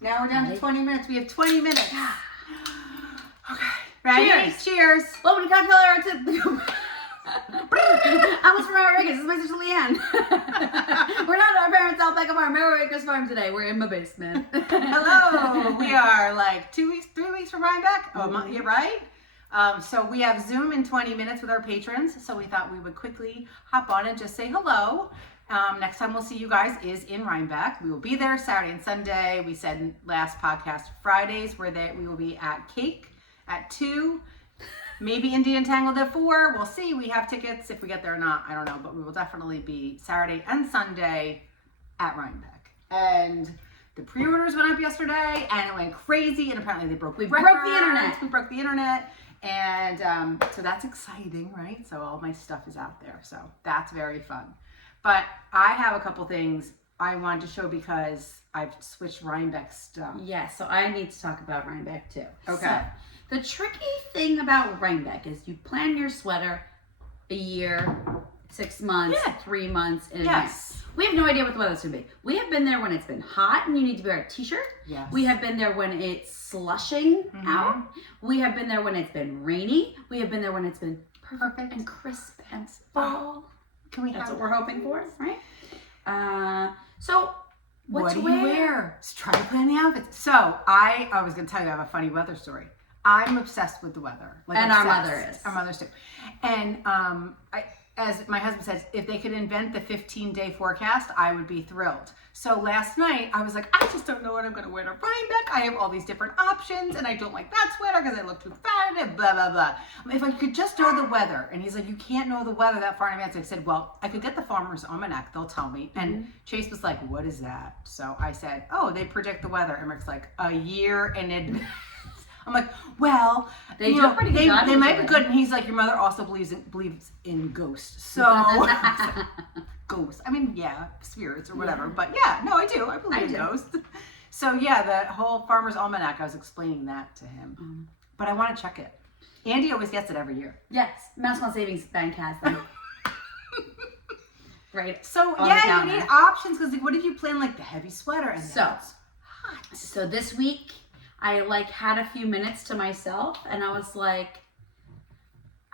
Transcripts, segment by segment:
Now we're down to 20 minutes. We have 20 minutes. Okay. Ready? Cheers. Welcome to Cocktail Hour. I almost forgot Rhinebeck. This is my sister Leanne. We're not at our parents' Outback Farm, Merrill Acres Farm today. We're in my basement. Hello. We are like 3 weeks from Rhinebeck. Oh, you're right. So we have Zoom in 20 minutes with our patrons. So we thought we would quickly hop on and just say hello. Next time we'll see you guys is in Rhinebeck. We will be there Saturday and Sunday. We said last podcast Fridays where we will be at Cake at 2. Maybe Indian Tangled at 4. We'll see. We have tickets if we get there or not. I don't know. But we will definitely be Saturday and Sunday at Rhinebeck. And the pre-orders went up yesterday and it went crazy. And apparently they broke the internet. We broke the internet. And so that's exciting, right? So all my stuff is out there. So that's very fun. But I have a couple things I wanted to show because I've switched Rhinebeck stuff. Yeah, so I need to talk about Rhinebeck too. Okay. So, the tricky thing about Rhinebeck is you plan your sweater a year, 6 months, 3 months in advance. We have no idea what the weather's going to be. We have been there when it's been hot and you need to wear a t-shirt. Yes. We have been there when it's slushing out. We have been there when it's been rainy. We have been there when it's been perfect and crisp and fall. That's what we're hoping for, right? So what do you wear? Just try to plan the outfits. So I was going to tell you I have a funny weather story. I'm obsessed with the weather. And obsessed. our mother is. Our mothers too. And as my husband says, if they could invent the 15-day forecast, I would be thrilled. So last night, I was like, I just don't know what I'm going to wear to Rhinebeck. I have all these different options, and I don't like that sweater because I look too fat, and blah, blah, blah. If I could just know the weather. And he's like, you can't know the weather that far in advance. I said, well, I could get the Farmer's Almanac. They'll tell me. And Chase was like, what is that? So I said, oh, they predict the weather. And Rick's like, a year in advance. I'm like, well, they might be good. And he's like, your mother also believes in ghosts. So, ghosts. I mean, yeah, spirits or whatever. Yeah. But yeah, no, I do. I believe in ghosts. So yeah, the whole Farmer's Almanac, I was explaining that to him. But I want to check it. Andy always gets it every year. Yes, Mouse Savings Bank has them. Right. So yeah, you need options because like, what if you plan like the heavy sweater and so hot? So this week, I had a few minutes to myself and I was like,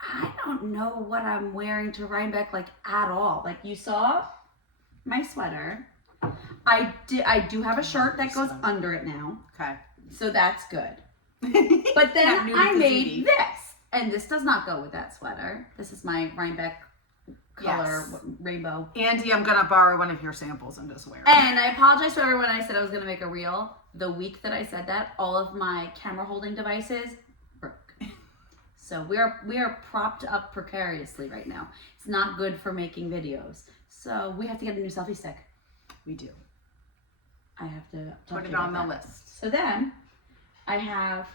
I don't know what I'm wearing to Rhinebeck at all. Like you saw my sweater. I do have a shirt that goes under it now. Okay. So that's good. But then I made this. And this does not go with that sweater. This is my Rhinebeck color rainbow. Andy, I'm going to borrow one of your samples and just wear it. And I apologize to everyone I said I was going to make a reel. The week that I said that, all of my camera holding devices broke. So we are propped up precariously right now. It's not good for making videos. So we have to get a new selfie stick. We do. I have to put it on the list. So then I have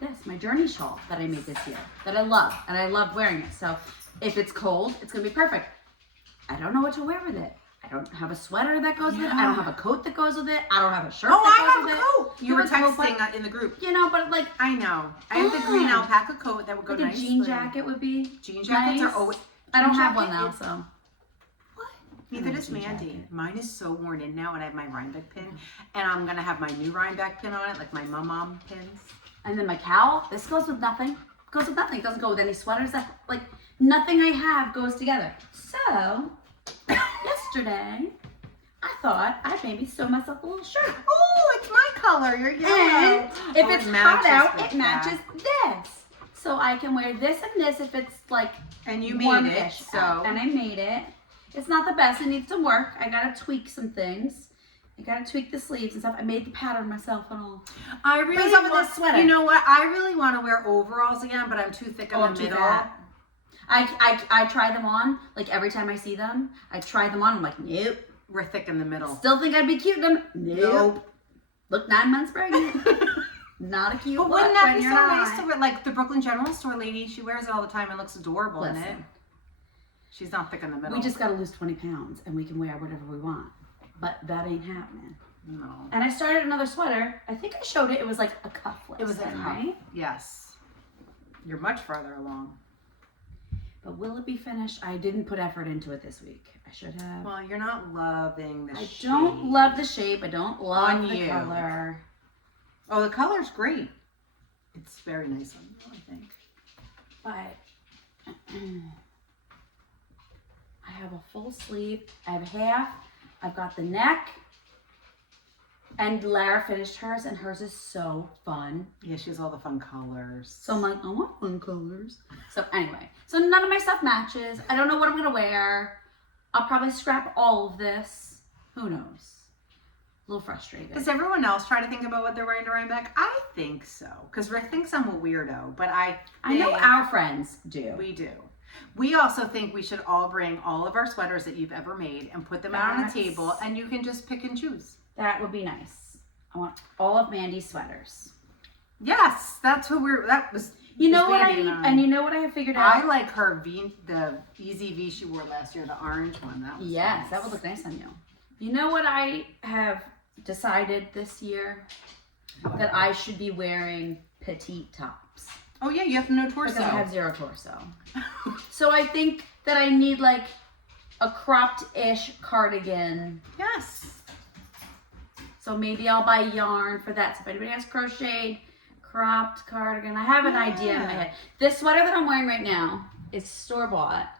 this, my Journey shawl that I made this year that I love. And I love wearing it. So if it's cold, it's going to be perfect. I don't know what to wear with it. I don't have a sweater that goes with it. I don't have a coat that goes with it. I don't have a shirt that goes with it. Oh, I have a coat. You were texting in the group. You know, but I know. I have the green alpaca coat that would go nice. A jean jacket would be Jean jackets are always... I don't have one now, so... What? Neither does Mandy. Mine is so worn in now and I have my Rhinebeck pin. And I'm going to have my new Rhinebeck pin on it, like my mom pins. And then my cowl. This goes with nothing. It goes with nothing. It doesn't go with any sweaters. Nothing I have goes together. So... yesterday, I thought I'd maybe sew myself a little shirt. Oh, it's my color. You're yellow. And if it's hot out, it matches this. So I can wear this and this if it's and you made it. So and I made it. It's not the best. It needs some work. I gotta tweak some things. I gotta tweak the sleeves and stuff. I made the pattern myself and all. I really want this sweater. You know what? I really want to wear overalls again, but I'm too thick in the middle. I try them on, every time I see them, I try them on, I'm like, nope. We're thick in the middle. Still think I'd be cute in them? Nope. Look, 9 months pregnant. Not a cute look. But wouldn't that be so nice to wear, the Brooklyn General Store lady, she wears it all the time and looks adorable in it. She's not thick in the middle. We just got to lose 20 pounds and we can wear whatever we want. But that ain't happening. No. And I started another sweater. I think I showed it. It was like a cuffless. It was a cuff. Right? Yes. You're much farther along. But will it be finished? I didn't put effort into it this week. I should have. Well, you're not loving the shape. I don't love the shape. I don't love the color. Oh, the color's great. It's very nice on you, I think. But I have a full sleeve. I have half. I've got the neck. And Lara finished hers, and hers is so fun. Yeah, she has all the fun colors. So I'm like, I want fun colors. So anyway, so none of my stuff matches. I don't know what I'm gonna wear. I'll probably scrap all of this. Who knows? A little frustrated. Does everyone else try to think about what they're wearing to Rhinebeck? I think so, because Rick thinks I'm a weirdo, but I know our friends do. We do. We also think we should all bring all of our sweaters that you've ever made and put them out on the table, and you can just pick and choose. That would be nice. I want all of Mandy's sweaters. Yes, that's what that was. You know what Mandy and you know what I have figured out? I like her the Easy V she wore last year, the orange one. That was nice. That would look nice on you. You know what I have decided this year? That I should be wearing petite tops. Oh yeah, you have no torso. Because I have zero torso. So I think that I need like a cropped-ish cardigan. Yes. So maybe I'll buy yarn for that. So if anybody has crocheted, cropped cardigan, I have an idea in my head. This sweater that I'm wearing right now is store-bought,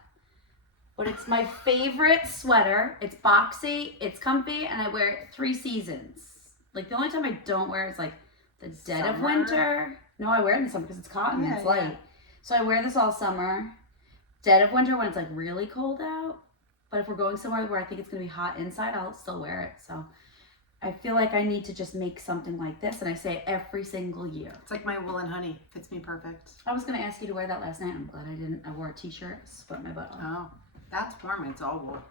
but it's my favorite sweater. It's boxy, it's comfy, and I wear it 3 seasons. Like the only time I don't wear it is like the dead of winter. No, I wear it in the summer because it's cotton and it's light. Yeah. So I wear this all summer. Dead of winter when it's like really cold out. But if we're going somewhere where I think it's going to be hot inside, I'll still wear it. So I feel like I need to just make something like this, and I say it every single year. It's like my wool and honey. Fits me perfect. I was going to ask you to wear that last night. I'm glad I didn't. I wore a t-shirt, split my butt off. Oh, that's warm. It's all wool.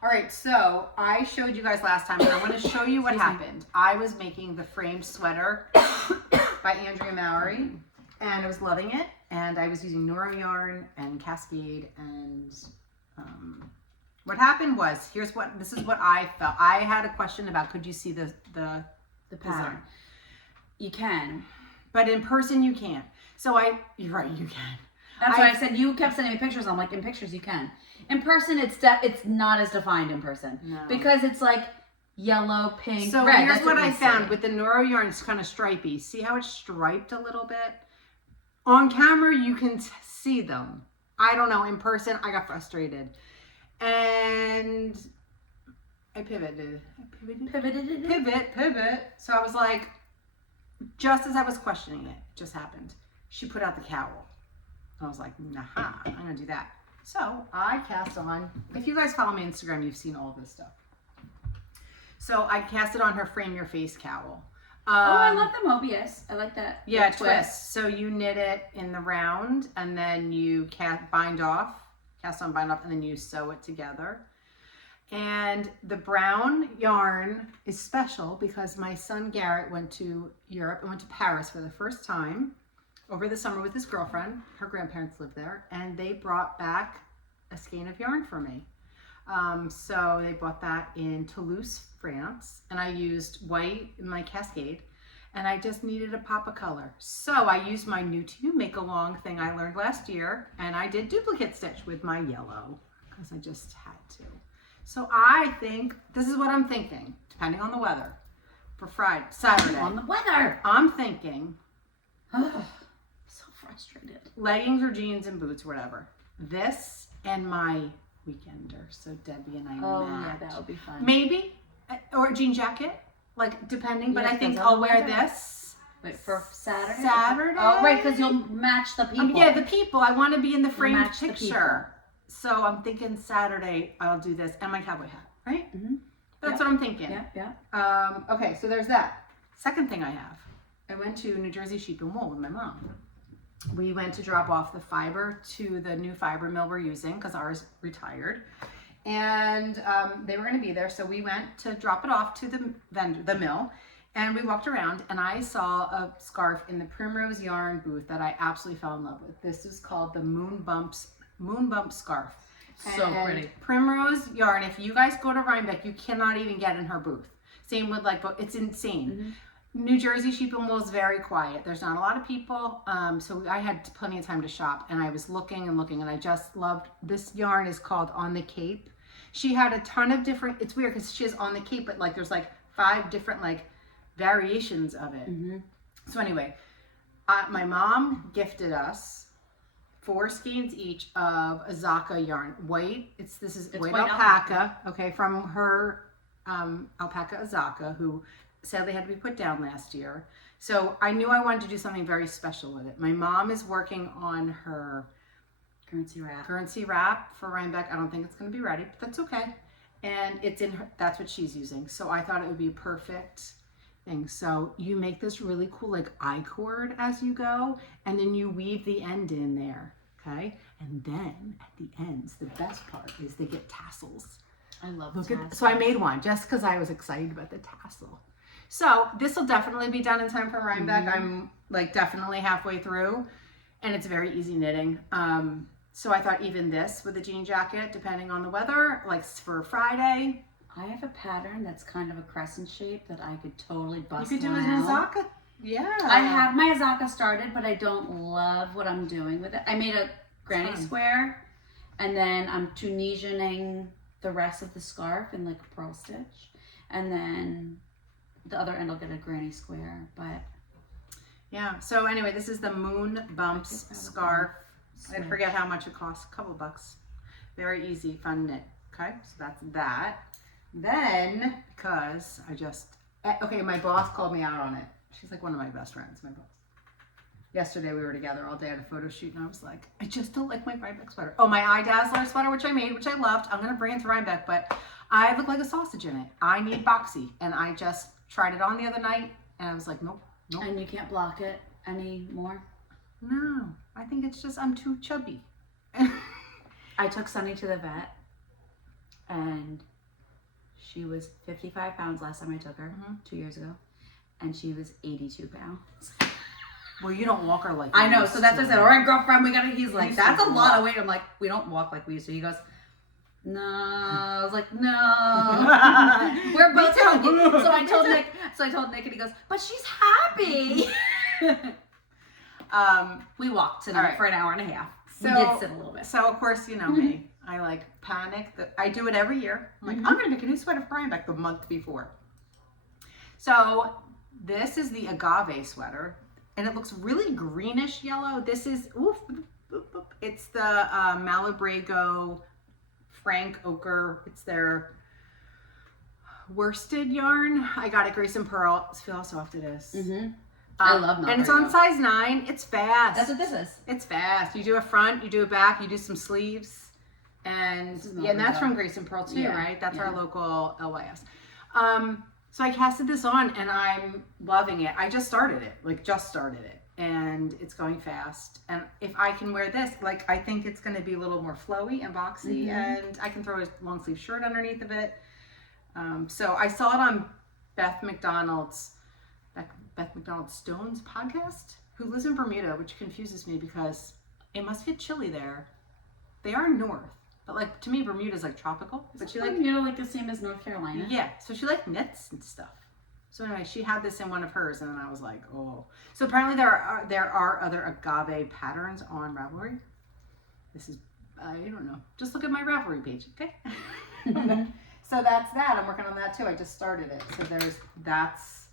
All right, so I showed you guys last time, and I want to show you what happened. I was making the framed sweater by Andrea Mowry, and I was loving it, and I was using Noro yarn and Cascade, and what happened was, this is what I felt. I had a question about, could you see the pattern? You can. But in person, you can't. So you're right, you can. That's why I said, you kept sending me pictures. I'm like, in pictures, you can. In person, it's not as defined in person. No. Because it's like yellow, pink, so red. Here's what I found with the Noro yarn. It's kind of stripy. See how it's striped a little bit? On camera, you can see them. I don't know. In person, I got frustrated. And I pivoted. Pivot. So I was like, just as I was questioning it, it just happened. She put out the cowl. I was like, nah, I'm going to do that. So I cast on, if you guys follow me on Instagram, you've seen all of this stuff. So I cast it on her Frame Your Face cowl. I love the Mobius. I like that. Yeah, twist. So you knit it in the round, and then you cast on, bind off, and then you sew it together. And the brown yarn is special because my son Garrett went to Europe and went to Paris for the first time over the summer with his girlfriend. Her grandparents live there, and they brought back a skein of yarn for me. So they bought that in Toulouse, France, and I used white in my Cascade, and I just needed a pop of color. So I used my new to you make along thing I learned last year, and I did duplicate stitch with my yellow because I just had to. So I think, this is what I'm thinking, depending on the weather, for Saturday. On the weather. I'm thinking, so frustrated. Leggings or jeans and boots, whatever. This and my weekender, so Debbie and I match. Yeah, that would be fun. Maybe, or a jean jacket, like depending, but I think depends on I'll the wear weather. this. Wait, for Saturday? Saturday? Oh, right, because you'll match the people. Yeah, the people. I want to be in the framed match the picture. So I'm thinking Saturday I'll do this and my cowboy hat, right? Mm-hmm. That's what I'm thinking. Yeah. Okay, so there's that. Second thing I have, I went to New Jersey Sheep and Wool with my mom. We went to drop off the fiber to the new fiber mill we're using because ours retired. And they were going to be there, so we went to drop it off to the mill. And we walked around, and I saw a scarf in the Primrose Yarn booth that I absolutely fell in love with. This is called the Moon Bump Scarf. So pretty. Primrose Yarn, if you guys go to Rhinebeck, you cannot even get in her booth. Same with it's insane. Mm-hmm. New Jersey Sheep and Wool is very quiet. There's not a lot of people, so I had plenty of time to shop, and I was looking, and I just loved, this yarn is called On the Cape. She had a ton of different, it's weird because she has On the Cape, but there's 5 different variations of it. Mm-hmm. So anyway, my mom gifted us 4 skeins each of Azaka yarn. This is white alpaca. Okay, from her alpaca Azaka, who sadly had to be put down last year. So I knew I wanted to do something very special with it. My mom is working on her currency wrap for Rhinebeck. I don't think it's going to be ready, but that's okay. And it's in her, that's what she's using. So I thought it would be perfect thing. So you make this really cool like I-cord as you go, and then you weave the end in there, okay? And then at the ends, the best part is they get tassels. I love tassels. So I made one just because I was excited about the tassel. So this will definitely be done in time for Rhinebeck. I'm like definitely halfway through, and it's very easy knitting. So I thought even this with a jean jacket, depending on the weather, like for Friday. I have a pattern that's kind of a crescent shape that I could totally bust. You could do an Azaka. Yeah. I have my Azaka started, but I don't love what I'm doing with it. I made a granny square, and then I'm Tunisianing the rest of the scarf in like a pearl stitch, and then the other end I'll get a granny square. But yeah. So anyway, this is the Moon Bumps scarf. I forget how much it costs. A couple bucks. Very easy, fun knit. Okay, so that's that. Then, because my boss called me out on it. She's like one of my best friends, my boss. Yesterday we were together all day at a photo shoot, and I was like, I just don't like my Rhinebeck sweater. Oh, my Eye Dazzler sweater, which I made, which I loved. I'm gonna bring it to Rhinebeck, but I look like a sausage in it. I need boxy, and I just tried it on the other night, and I was like, nope. And you can't block it anymore? No, I think it's just I'm too chubby. I took Sunny to the vet, and she was 55 pounds last time I took her, 2 years ago, and she was 82 pounds. Well, you don't walk her like I know, so that's what I said. All right, girlfriend, he's like, that's a lot of weight. I'm like, we don't walk like we used to. He goes, no. I was like, no. We're both hungry. So I told Nick, and he goes, but she's happy. We walked tonight for an hour and a half. We did sit a little bit. So of course, you know me. I like panic. I do it every year. I'm like, I'm gonna make a new sweater for Rhinebeck the month before. So this is the agave sweater, and it looks really greenish yellow. This is it's the Malabrigo Frank Ochre. It's their worsted yarn. I got it Grace and Pearl. Feel how soft it is. I love Malabrigo. And it's on size 9. It's fast. That's what this is. It's fast. You do a front, you do a back, you do some sleeves. And and that's from Grace and Pearl too, right? That's our local LYS. So I casted this on, and I'm loving it. I just started it, and it's going fast. And if I can wear this, like, I think it's going to be a little more flowy and boxy, and I can throw a long sleeve shirt underneath of it. So I saw it on Beth McDonald Stone's podcast, who lives in Bermuda, which confuses me because it must get chilly there. They are north. But like, to me, Bermuda's like tropical. But she like, Bermuda like the same as North Carolina. Yeah. So she like knits and stuff. So anyway, she had this in one of hers, and then I was like, oh. So apparently there are other agave patterns on Ravelry. This is, I don't know. Just look at my Ravelry page, okay? So that's that. I'm working on that too. I just started it. So that's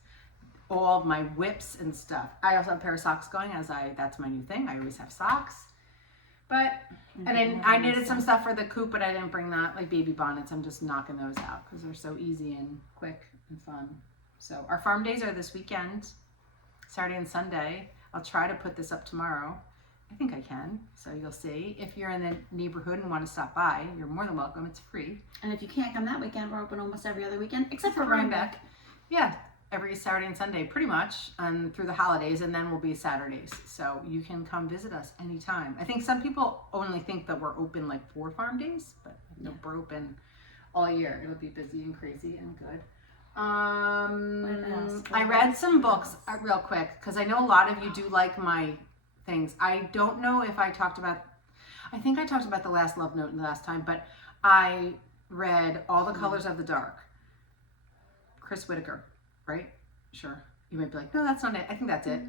all of my whips and stuff. I also have a pair of socks going that's my new thing. I always have socks. But, and then I knitted some stuff for the coop, but I didn't bring that, like baby bonnets. I'm just knocking those out because they're so easy and quick and fun. So our farm days are this weekend, Saturday and Sunday. I'll try to put this up tomorrow. I think I can. So you'll see. If you're in the neighborhood and want to stop by, you're more than welcome. It's free. And if you can't come that weekend, we're open almost every other weekend, except for Rhinebeck. Yeah. Every Saturday and Sunday, pretty much, through the holidays, and then we'll be Saturdays. So you can come visit us anytime. I think some people only think that we're open like 4 farm days, but no, we're open all year. It'll be busy and crazy and good. I read some books real quick because I know a lot of you do like my things. I don't know if I talked about the last love note the last time, but I read All the Colors of the Dark. Chris Whitaker. Right? Sure. You might be like, no, that's not it. I think that's it.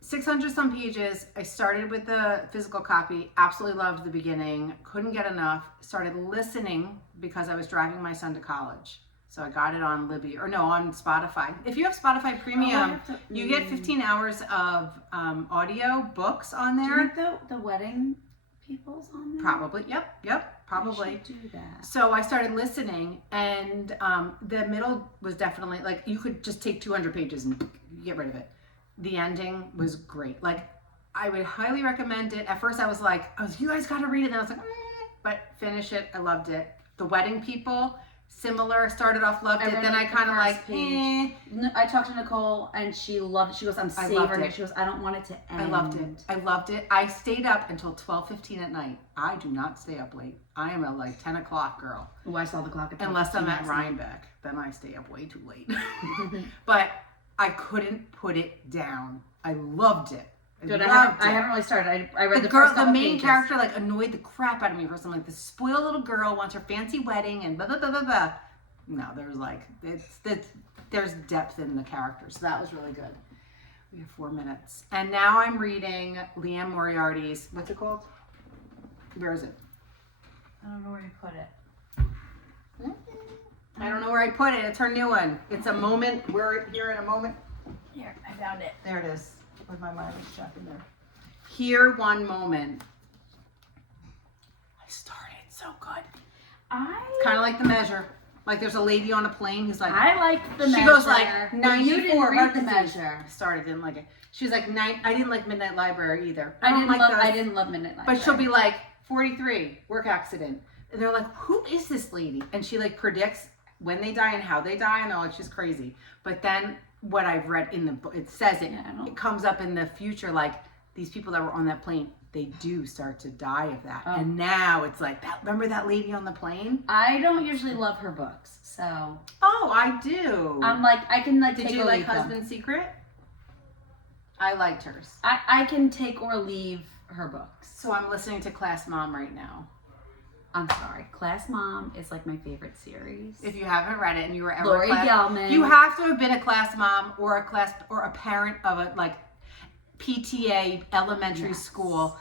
600 some pages. I started with the physical copy. Absolutely loved the beginning. Couldn't get enough. Started listening because I was driving my son to college. So I got it on Libby, on Spotify. If you have Spotify Premium, you get 15 hours of audio books on Do you there. think the wedding people's on there? Probably. Yep. Probably. I should do that. So I started listening, and the middle was definitely like you could just take 200 pages and get rid of it. The ending was great. Like I would highly recommend it. At first I was like, you guys got to read it. And I was like, but finish it. I loved it. The wedding people. Similar, started off, loved it. Then I kind of like, I talked to Nicole and she loved it. She goes, I'm savoring it. She goes, I don't want it to end. I loved it. I stayed up until 12:15 at night. I do not stay up late. I am a like 10 o'clock girl. Oh, I saw the clock at unless I'm at Rhinebeck, then I stay up way too late. But I couldn't put it down. I loved it. Good. I haven't really started. I read the girl, first couple the main pages. character like annoyed the crap out of me for something like this spoiled little girl wants her fancy wedding and blah blah blah blah blah. No, there's like there's depth in the characters. So that was really good. We have 4 minutes, and now I'm reading Leanne Moriarty's. What's it called? Where is it? I don't know where you put it. I don't know where I put it. It's her new one. It's a moment. We're here in a moment. Here, I found it. There it is. With my mileage check in there. Here, one moment. I started so good. It's kind of like The Measure. Like there's a lady on a plane who's like. I like The Measure. She goes like 94. You didn't read The Measure. Measure. Started, didn't like it. She was like 9. I didn't like Midnight Library either. I didn't love Midnight Library. But she'll be like 43, work accident, and they're like, who is this lady? And she like predicts when they die and how they die, and they're like, she's crazy. But then what I've read in the book, it says it. Yeah, it comes up in the future, like these people that were on that plane, they do start to die of that. Oh. And now it's like, remember that lady on the plane? I don't usually love her books, so. Oh, I do. I'm like, I can like. Did you like Husband's Secret? I liked hers. I can take or leave her books. So I'm listening to Class Mom right now. I'm sorry. Class Mom is like my favorite series. If you haven't read it and you were ever Lori Gelman. You have to have been a class mom or a parent of a like PTA elementary school.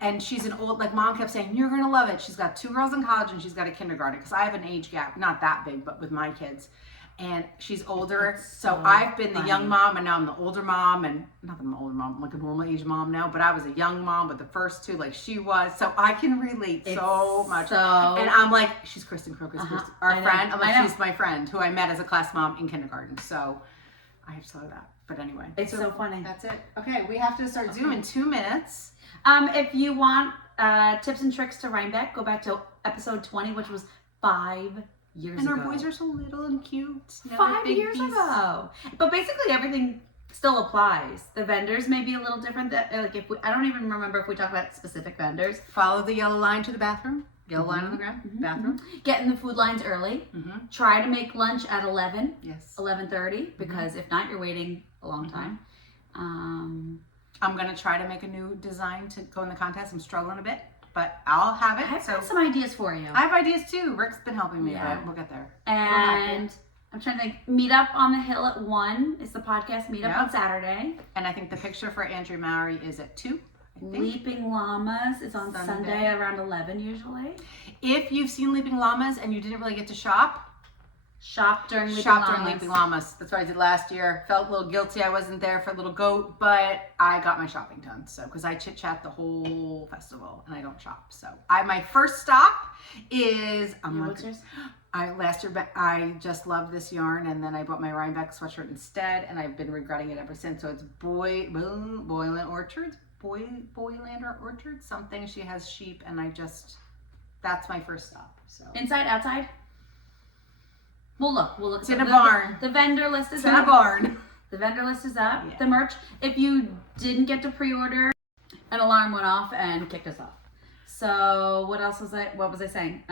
And she's an old, like mom kept saying, you're gonna love it. She's got 2 girls in college and she's got a kindergarten because I have an age gap, not that big, but with my kids. And she's older, so I've been the young mom, and now I'm the older mom, and not that I'm an older mom, I'm like a normal age mom now, but I was a young mom with the first 2, like she was, so I can relate so much. And I'm like, she's Kristen Croker's our friend. I'm like, she's my friend who I met as a class mom in kindergarten, so I have to tell her that. But anyway, it's so funny. That's it. Okay, we have to start Zoom in 2 minutes. If you want tips and tricks to Rhinebeck, go back to episode 20, which was 5 years ago. And our boys are so little and cute. Now 5 years ago. But basically everything still applies. The vendors may be a little different. That like I don't even remember if we talked about specific vendors. Follow the yellow line to the bathroom. Yellow line on the ground. Bathroom. Get in the food lines early. Try to make lunch at 11. Yes. 11:30 because if not, you're waiting a long time. I'm gonna try to make a new design to go in the contest. I'm struggling a bit. But I'll have it. I've got some ideas for you. I have ideas too. Rick's been helping me, but we'll get there. And I'm trying to think. Meet up on the hill at 1 is the podcast meet up on Saturday. And I think the picture for Andrew Mowry is at 2. Leaping Llamas is on Sunday around 11 usually. If you've seen Leaping Llamas and you didn't really get to shop during Leaping Llamas. That's what I did last year. Felt a little guilty I wasn't there for Little Goat, but I got my shopping done. So, because I chit chat the whole festival and I don't shop. So, my first stop is last year I just loved this yarn, and then I bought my Rhinebeck sweatshirt instead, and I've been regretting it ever since. So it's Boyland Orchards, Boylander Orchards, something. She has sheep, and that's my first stop. So inside, outside. We'll look. It's in a barn. The vendor list is up. It's in a barn. The vendor list is up. Yeah. The merch. If you didn't get to pre-order, an alarm went off and kicked us off. So what was I saying?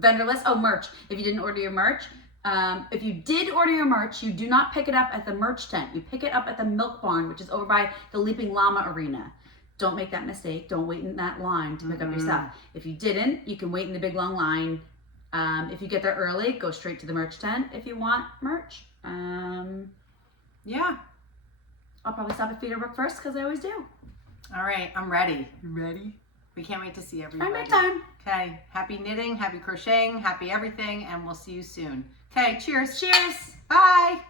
Vendor list. Oh, merch. If you didn't order your merch, if you did order your merch, you do not pick it up at the merch tent. You pick it up at the Milk Barn, which is over by the Leaping Llama Arena. Don't make that mistake. Don't wait in that line to pick up your stuff. If you didn't, you can wait in the big long line. If you get there early, go straight to the merch tent if you want merch. Yeah. I'll probably stop at Feederbrook first because I always do. All right, I'm ready. You ready? We can't wait to see everybody. Rhinebeck time. Okay. Happy knitting, happy crocheting, happy everything, and we'll see you soon. Okay, cheers. Cheers. Bye.